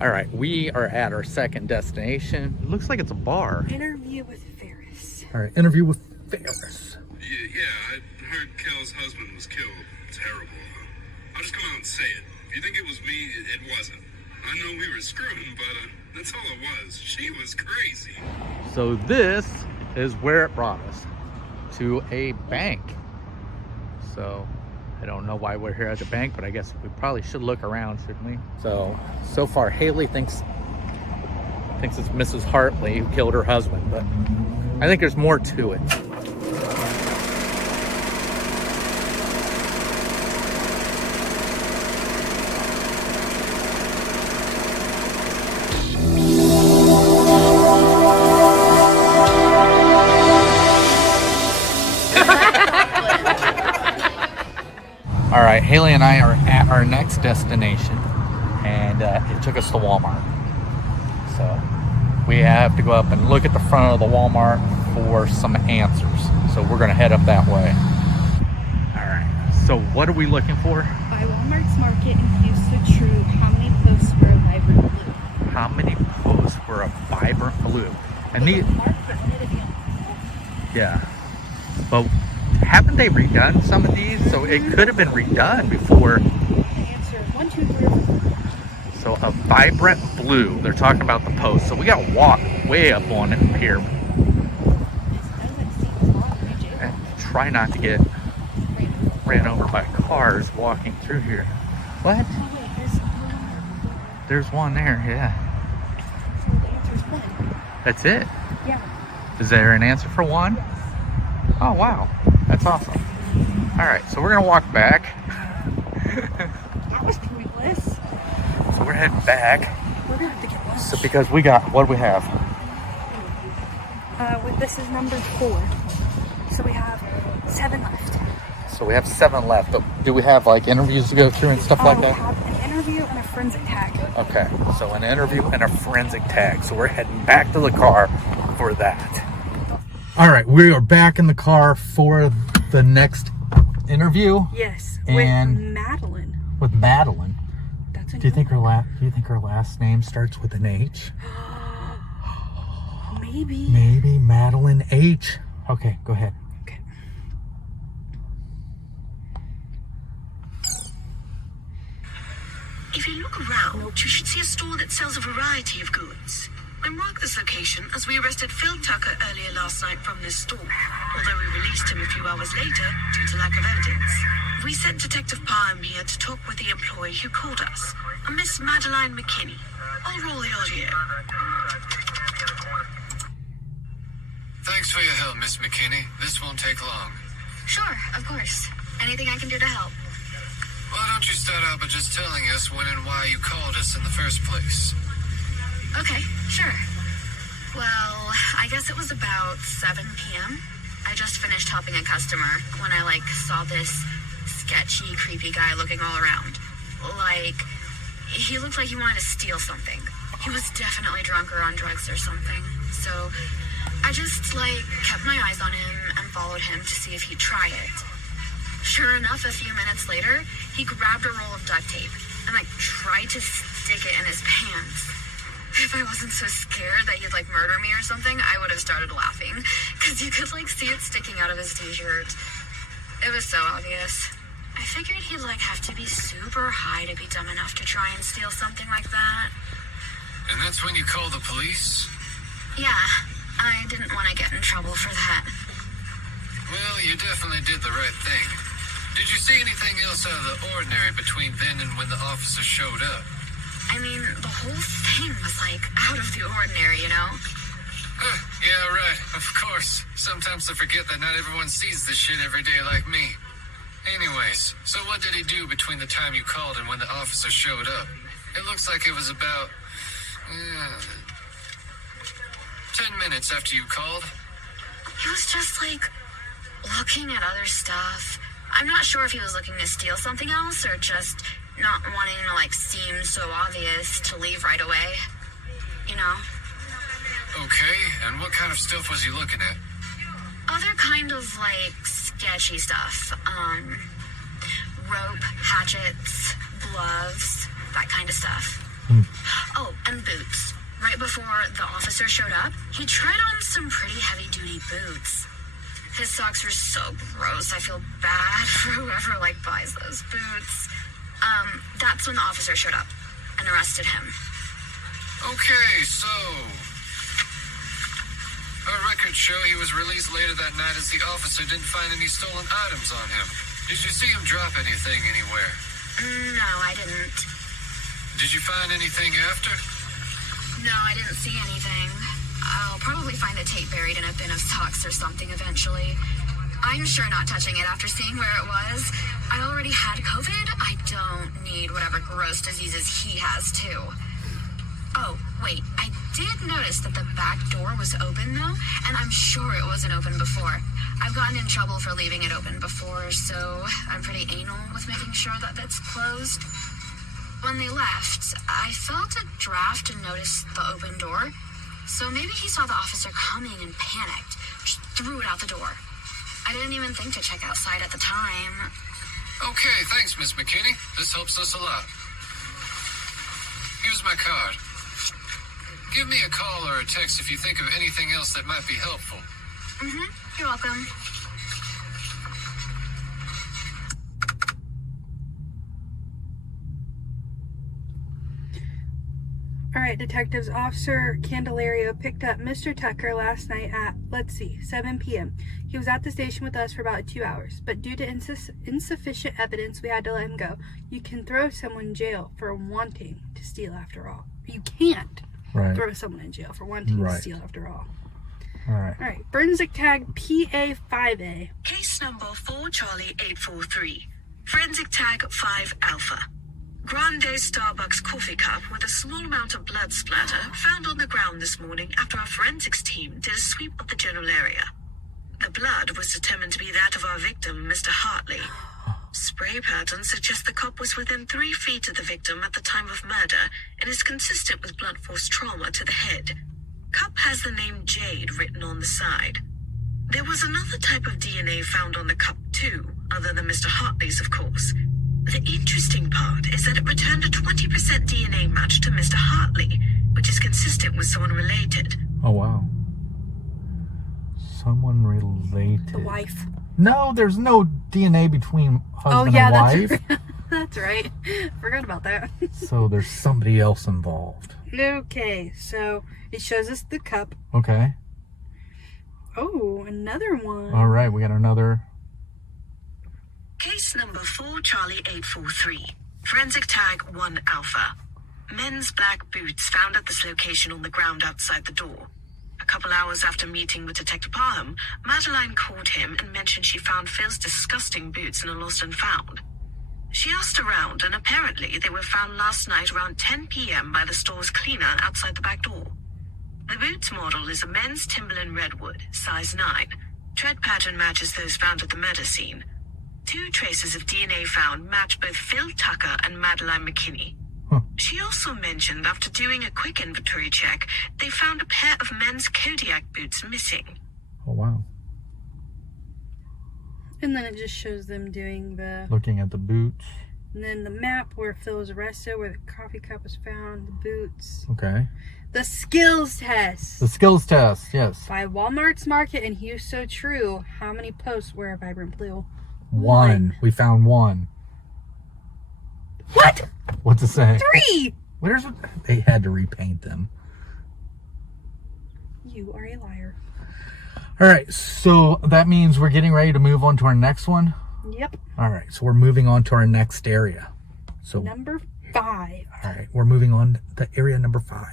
All right, we are at our second destination. It looks like it's a bar. Interview with Ferris. All right, interview with Ferris. Yeah, I heard Kel's husband was killed. Terrible. I'll just come out and say it. If you think it was me, it wasn't. I know we were screwing, but that's all it was. She was crazy. So this is where it brought us, to a bank. So I don't know why we're here at the bank, but I guess we probably should look around, shouldn't we? So far Haley thinks it's Mrs. Hartley who killed her husband, but I think there's more to it. All right, Haley and I are at our next destination, and it took us to Walmart. So we have to go up and look at the front of the Walmart for some answers. So we're gonna head up that way. All right, so what are we looking for? By Walmart's market in Houston, true. How many posts were a vibrant blue? How many posts were a vibrant blue? And these, yeah, but haven't they redone some of these? So it could have been redone before. The answer is 1, 2, 3, or 4. So a vibrant blue. They're talking about the post. So we gotta walk way up on it here. And try not to get ran over by cars walking through here. What? Oh, wait, There's one there, yeah. so the answer is 1. That's it? Yeah. Is there an answer for 1? Oh, wow. That's awesome. All right, so we're gonna walk back. That was pointless. So we're heading back. We're gonna have to get lunch. So because we got, what do we have? This is number 4. So we have 7 left. So we have 7 left, but do we have like interviews to go through and stuff like We that? have an interview and a forensic tag. Okay, so an interview and a forensic tag. So we're heading back to the car for that. All right, we are back in the car for the next interview. Yes, And with Madeline. with Madeline. That's Do you think her last name starts with an H? Maybe. Maybe Madeline H. Okay, go ahead. Okay. If you look around, you should see a store that sells a variety of goods. I marked this location as we arrested Phil Tucker earlier last night from this store, although we released him a few hours later due to lack of evidence. We sent Detective Parham here to talk with the employee who called us, a Miss Madeline McKinney. I'll roll the audio. Thanks for your help, Miss McKinney. This won't take long. Sure, of course. Anything I can do to help? Why don't you start out by just telling us when and why you called us in the first place? Okay, sure. Well, I guess it was about 7 p.m. I just finished helping a customer when I, saw this sketchy, creepy guy looking all around. He looked like he wanted to steal something. He was definitely drunk or on drugs or something. So I just, kept my eyes on him and followed him to see if he'd try it. Sure enough, a few minutes later, he grabbed a roll of duct tape and, tried to stick it in his pants. If I wasn't so scared that he'd, murder me or something, I would have started laughing. Because you could, see it sticking out of his t-shirt. It was so obvious. I figured he'd, have to be super high to be dumb enough to try and steal something like that. And that's when you called the police? Yeah, I didn't want to get in trouble for that. Well, you definitely did the right thing. Did you see anything else out of the ordinary between then and when the officer showed up? I mean, the whole thing was, out of the ordinary, you know? Yeah, right. Of course. Sometimes I forget that not everyone sees this shit every day like me. Anyways, so what did he do between the time you called and when the officer showed up? It looks like it was about 10 minutes after you called. He was just, looking at other stuff. I'm not sure if he was looking to steal something else or just not wanting to, seem so obvious to leave right away. You know? Okay, and what kind of stuff was he looking at? Other kind of, sketchy stuff. Rope, hatchets, gloves, that kind of stuff. Oh, and boots. Right before the officer showed up, he tried on some pretty heavy-duty boots. His socks were so gross. I feel bad for whoever, buys those boots. That's when the officer showed up and arrested him. Okay, so... Our records show he was released later that night as the officer didn't find any stolen items on him. Did you see him drop anything anywhere? No, I didn't. Did you find anything after? No, I didn't see anything. I'll probably find the tape buried in a bin of socks or something eventually. I'm sure not touching it after seeing where it was. I already had COVID. I don't need whatever gross diseases he has too. Oh, wait, I did notice that the back door was open though, and I'm sure it wasn't open before. I've gotten in trouble for leaving it open before, so I'm pretty anal with making sure that it's closed. When they left, I felt a draft and noticed the open door. So maybe he saw the officer coming and panicked, just threw it out the door. I didn't even think to check outside at the time. Okay, thanks, Miss McKinney. This helps us a lot. Here's my card. Give me a call or a text if you think of anything else that might be helpful. You're welcome. Alright, detectives. Officer Candelario picked up Mr. Tucker last night at, 7 p.m. He was at the station with us for about 2 hours, but due to insufficient evidence, we had to let him go. You can throw someone in jail for wanting to steal after all. You can't throw someone in jail for wanting to steal after all. Alright, forensic tag PA5A. Case number 4 Charlie 843. Forensic tag 5 Alpha. Grande Starbucks coffee cup with a small amount of blood splatter found on the ground this morning after our forensics team did a sweep of the general area. The blood was determined to be that of our victim, Mr. Hartley. Spray pattern suggests the cup was within 3 feet of the victim at the time of murder and is consistent with blunt force trauma to the head. Cup has the name Jade written on the side. There was another type of DNA found on the cup too, other than Mr. Hartley's, of course. The interesting part is that it returned a 20% DNA match to Mr. Hartley, which is consistent with someone related. Oh, wow. Someone related. The wife. No, there's no DNA between husband and wife. That's right. Forgot about that. So there's somebody else involved. Okay, so it shows us the cup. Okay. Oh, another one. All right, we got another. Case number 4 Charlie 843. Forensic tag 1 Alpha. Men's black boots found at this location on the ground outside the door. A couple hours after meeting with Detective Parham, Madeline called him and mentioned she found Phil's disgusting boots in a lost and found. She asked around, and apparently they were found last night around 10 p.m. by the store's cleaner outside the back door. The boots model is a men's Timberland Redwood, size 9. Tread pattern matches those found at the murder scene. 2 traces of DNA found match both Phil Tucker and Madeline McKinney. She also mentioned after doing a quick inventory check, they found a pair of men's Kodiak boots missing. Oh, wow. And then it just shows them doing the... Looking at the boots. And then the map where Phil was arrested, where the coffee cup was found, the boots. Okay. The skills test. The skills test, yes. By Walmart's Market and Hugh So True, how many posts were vibrant blue? 1. We found 1. What? What's it say? 3! Where's it? They had to repaint them. You are a liar. All right, so that means we're getting ready to move on to our next one. Yep. All right, so we're moving on to our next area. So number 5. All right, we're moving on to area number 5.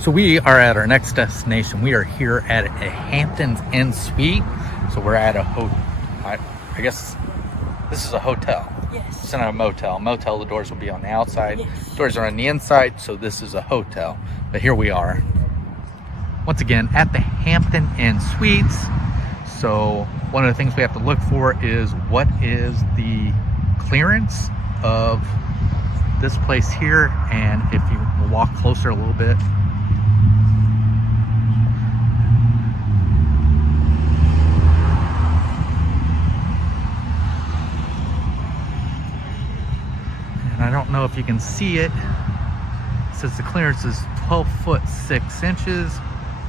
So we are at our next destination. We are here at a Hamptons Inn Suite. So we're at a I guess this is a hotel. Yes. It's not a motel. Motel, the doors will be on the outside. Yes. Doors are on the inside, so this is a hotel. But here we are. Once again, at the Hampton Inn Suites. So one of the things we have to look for is what is the clearance of this place here. And if you walk closer a little bit, I don't know if you can see it, says the clearance is 12 foot 6 inches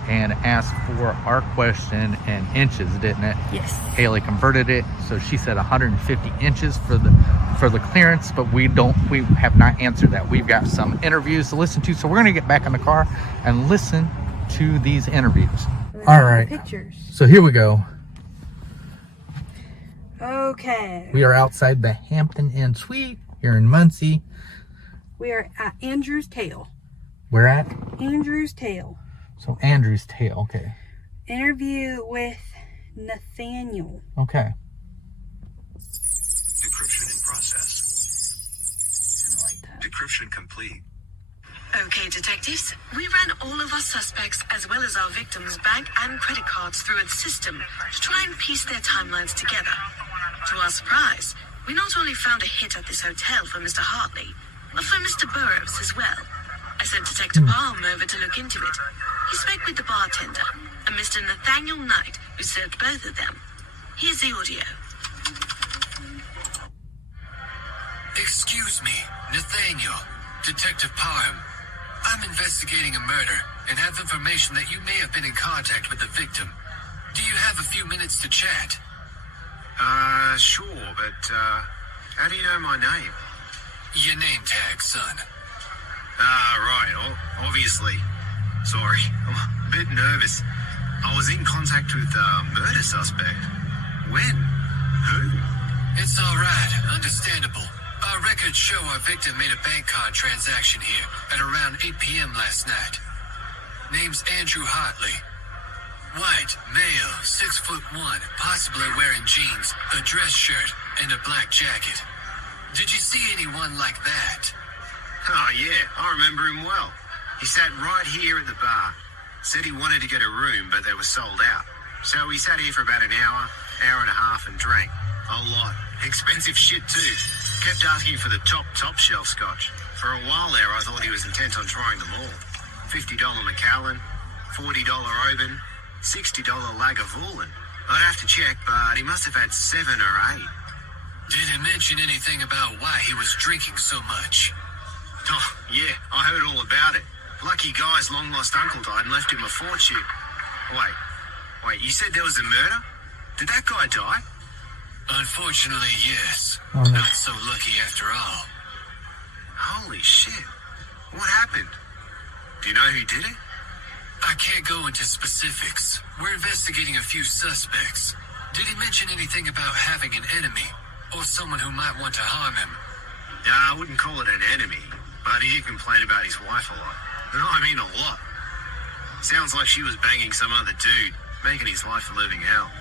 and asked for our question in inches, didn't it? Yes. Haley converted it, so she said 150 inches for the clearance, but we have not answered that. We've got some interviews to listen to, so we're gonna get back in the car and listen to these interviews. All right. Pictures. So here we go. Okay. We are outside the Hampton Inn Suite here in Muncie. We are at Andrew's Tail. We're at Andrew's Tail. so Andrew's Tail. Okay. Interview with Nathaniel. Okay. Decryption in process. I like that. Decryption complete. Okay, detectives, we ran all of our suspects as well as our victims' bank and credit cards through a system to try and piece their timelines together. To our surprise, we not only found a hit at this hotel for Mr. Hartley, but for Mr. Burroughs as well. I sent Detective Palm over to look into it. He spoke with the bartender, a Mr. Nathaniel Knight, who served both of them. Here's the audio. Excuse me, Nathaniel, Detective Parham. I'm investigating a murder and have information that you may have been in contact with the victim. Do you have a few minutes to chat? Sure, but, how do you know my name? Your name tag, son. Right, obviously. Sorry, I'm a bit nervous. I was in contact with a murder suspect. When? Who? It's all right, understandable. Our records show our victim made a bank card transaction here at around 8 p.m. last night. Name's Andrew Hartley. White, male, 6'1", possibly wearing jeans, a dress shirt, and a black jacket. Did you see anyone like that? Oh, yeah, I remember him well. He sat right here at the bar. Said he wanted to get a room, but they were sold out. So we sat here for about an hour and a half and drank. A lot. Expensive shit, too. Kept asking for the top shelf scotch. For a while there, I thought he was intent on trying them all. $50 Macallan, $40 Oban, $60 Lagavulin. I'd have to check, but he must have had 7 or 8. Did he mention anything about why he was drinking so much? Oh, yeah, I heard all about it. Lucky guy's long-lost uncle died and left him a fortune. Wait, you said there was a murder? Did that guy die? Unfortunately, yes. Oh, no. Not so lucky after all. Holy shit. What happened? Do you know who did it? I can't go into specifics. We're investigating a few suspects. Did he mention anything about having an enemy or someone who might want to harm him? I wouldn't call it an enemy, but he did complain about his wife a lot. No, I mean a lot. Sounds like she was banging some other dude, making his life a living hell.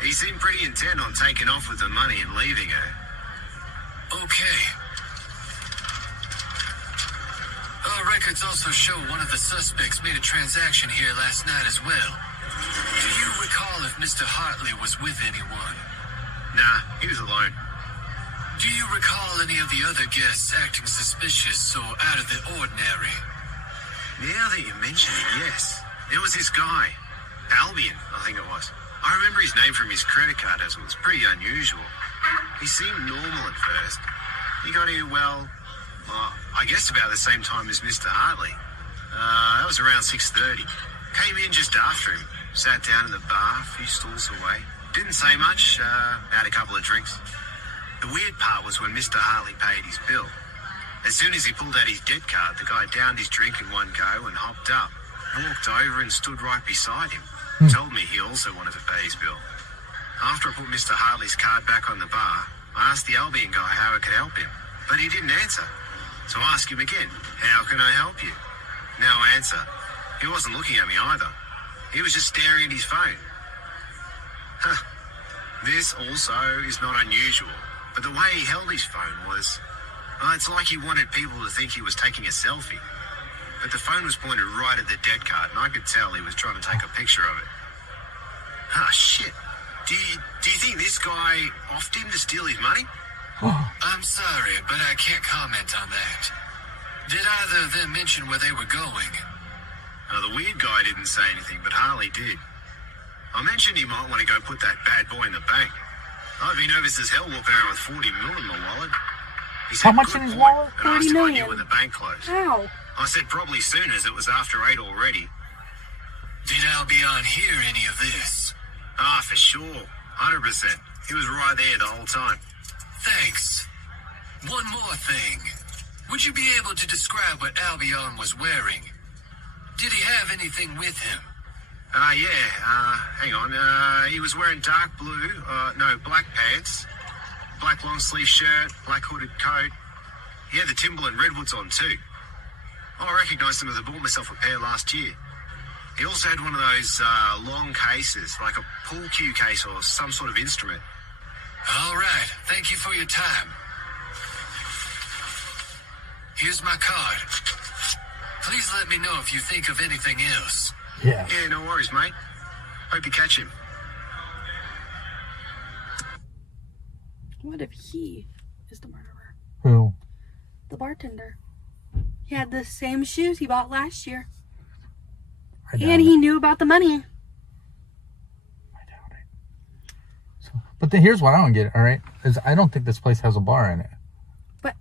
He seemed pretty intent on taking off with the money and leaving her. Okay. Our records also show one of the suspects made a transaction here last night as well. Do you recall if Mr. Hartley was with anyone? Nah, he was alone. Do you recall any of the other guests acting suspicious or out of the ordinary? Now that you mention it, yes. There was this guy, Albion, I think it was. I remember his name from his credit card as it was pretty unusual. He seemed normal at first. He got here, well, I guess about the same time as Mr. Hartley. That was around 6:30. Came in just after him. Sat down at the bar, a few stools away. Didn't say much, had a couple of drinks. The weird part was when Mr. Hartley paid his bill. As soon as he pulled out his debt card, the guy downed his drink in one go and hopped up. Walked over and stood right beside him. Told me he also wanted to pay his bill. After I put Mr. Hartley's card back on the bar, I asked the Albion guy how I could help him, but he didn't answer. So I asked him again, how can I help you? No answer. He wasn't looking at me either. He was just staring at his phone. Huh. This also is not unusual, but the way he held his phone was... it's like he wanted people to think he was taking a selfie. But the phone was pointed right at the debt card, and I could tell he was trying to take a picture of it. Ah, shit. Do you think this guy offed him to steal his money? I'm sorry, but I can't comment on that. Did either of them mention where they were going? The weird guy didn't say anything, but Harley did. I mentioned he might want to go put that bad boy in the bank. I'd be nervous as hell walking around with 40 mil in my wallet. He said, How much in his wallet? And I asked 40 if I million. knew when the bank closed. How? I said probably soon as it was after 8 already. Did Albion hear any of this? Ah, for sure. 100%. He was right there the whole time. Thanks. One more thing. Would you be able to describe what Albion was wearing? Did he have anything with him? Hang on. He was wearing dark blue, black pants, black long sleeve shirt, black hooded coat. He had the Timberland Redwoods on too. I recognised him as I bought myself a pair last year. He also had one of those long cases, like a pool cue case or some sort of instrument. All right. Thank you for your time. Here's my card. Please let me know if you think of anything else. Yeah. Yeah, no worries, mate. Hope you catch him. What if he is the murderer? Who? The bartender. He had the same shoes he bought last year. I doubt And it. he knew about the money. I doubt it. So, but then here's what I don't get, all right? Is I don't think this place has a bar in it. But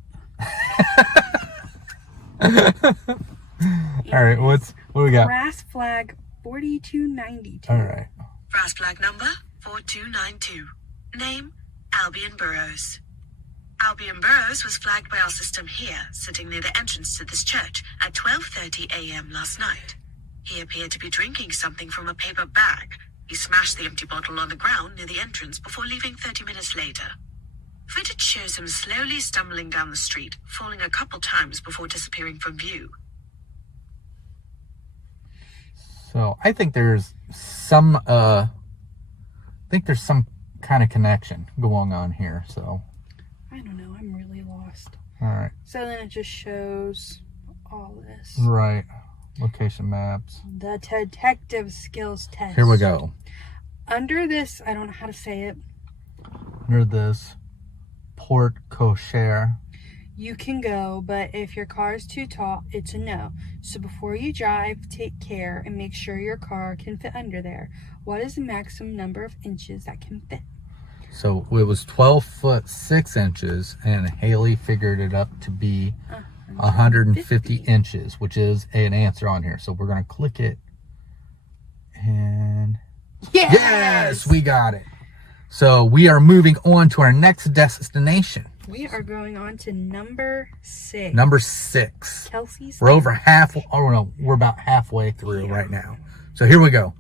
All right, what do we got? brass flag 4292. All right. Brass flag number 4292. Name, Albion Burrows. Albion Burrows was flagged by our system here, sitting near the entrance to this church at 12:30 a.m. last night. He appeared to be drinking something from a paper bag. He smashed the empty bottle on the ground near the entrance before leaving 30 minutes later. Footage shows him slowly stumbling down the street, falling a couple times before disappearing from view. So I think there's some kind of connection going on here. So I don't know. I'm really lost. all right. So then it just shows all this. Right. Location maps. The detective skills test. Here we go. Under this, I don't know how to say it. Under this porte cochere. You can go, but if your car is too tall, it's a no. So before you drive, take care and make sure your car can fit under there. What is the maximum number of inches that can fit? So it was 12 foot 6 inches, and Haley figured it up to be 150 inches, which is an answer on here. So we're going to click it. And yes, we got it. So we are moving on to our next destination. We are going on to number 6. Number 6. Kelsey's. We're over half. Oh no, we're about halfway through right now. So here we go.